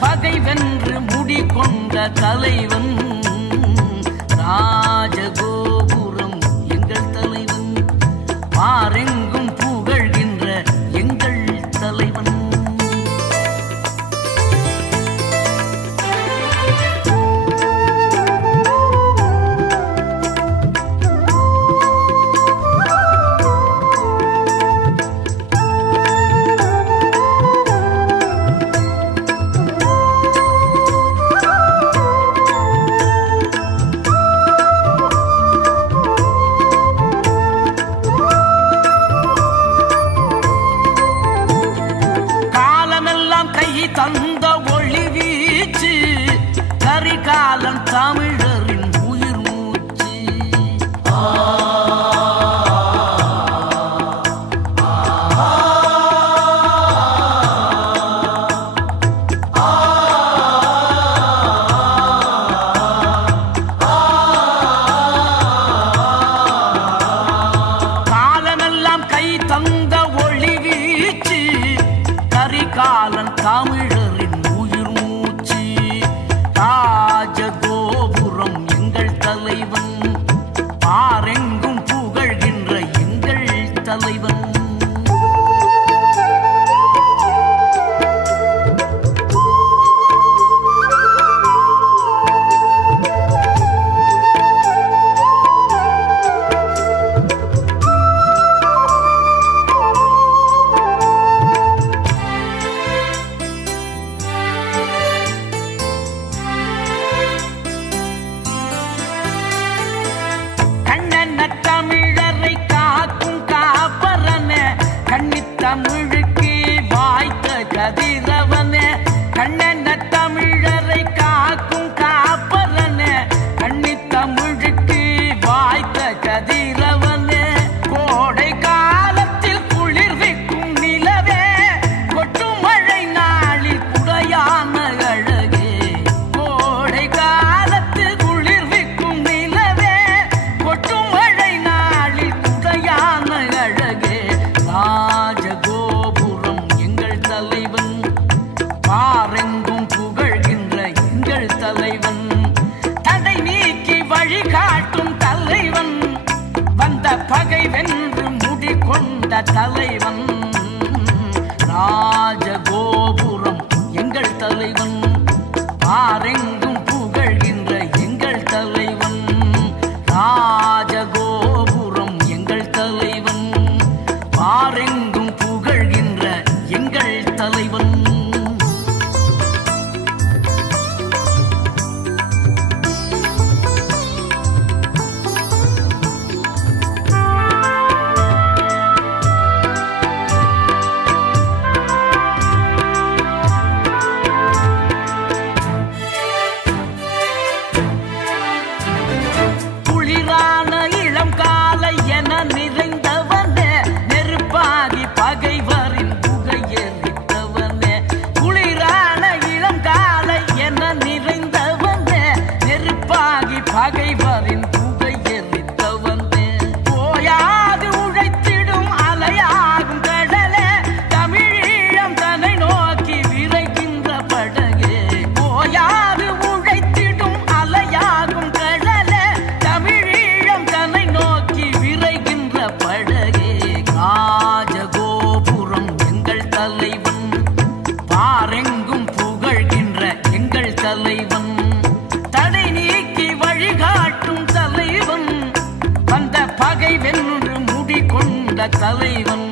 பகை வென்று முடிகொண்ட தலைவன் ராஜகோபுரம் எங்கள் தலைவன், பாரெங்கும் புகழ்கின்ற எங்கள் தலைவன். தந்த ஒளி வீச்சு கரிகாலன் தமிழரின் உயிர் மூச்சு. காலமெல்லாம் கை தந்த ஒளி வீச்சு கரிகாலன் தமிழரின் உயிர் மூச்சு. ராஜகோபுரம் எங்கள் தலைவன், பாரெங்கும் புகழ்கின்ற எங்கள் தலைவன். தமிழரை காக்கும் காப்பரன கன்னித்தமிழுக்கு வாய்த்த கதிரவன, கண்ணன தமிழரை காக்கும் காப்பரன கன்னித்தமிழுக்கு வாய்த்த கதிரவன. கோடை காலத்தில் குளிர்விக்கும் நிலவே, கொட்டும் மழை நாளில் குடையான அழகே. கோடை காலத்தில் குளிர்விக்கும் நிலவே, கொட்டும் ராஜகோபுரம் எங்கள் தலைவன், பாரெங்கும் புகழ்கின்ற எங்கள் தலைவன். தடை நீக்கி வழிகாட்டும் தலைவன், வந்த பகை வென்று முடிகொண்ட தலைவன். ராஜகோபுரம் எங்கள் தலைவன், பாரெங்கும் புகழ்கின்ற எங்கள் தலைவன். ராஜகோபுரம் எங்கள் தலைவன், பாரெங்கும் புகழ்கின்ற எங்கள் தலைவன். குளிரான இளம் காலை என நிறைந்தவனே, நெருப்பாகி பகைவரின் புகையெறித்தவனே. குளிரான இளம் காலை என நிறைந்தவனே, நெருப்பாகி பகைவரின் புகையெறித்தவனே. போயாது உழைத்திடும் அலையாகும் கடலே, தமிழீழம் தன்னை நோக்கி விரைகின்ற படகே. போயாது உழைத்திடும் அலையாகும் கடலே, தமிழீழம் தன்னை நோக்கி விரைகின்ற படகே. ராஜகோபுரம் எங்கள் தலைவன், பாரெங்கும் புகழ்கின்ற எங்கள் தலைவன். தடை நீக்கி வழிகாட்டும் தலைவன், வந்த பகை வென்று முடிகொண்ட தலைவன்.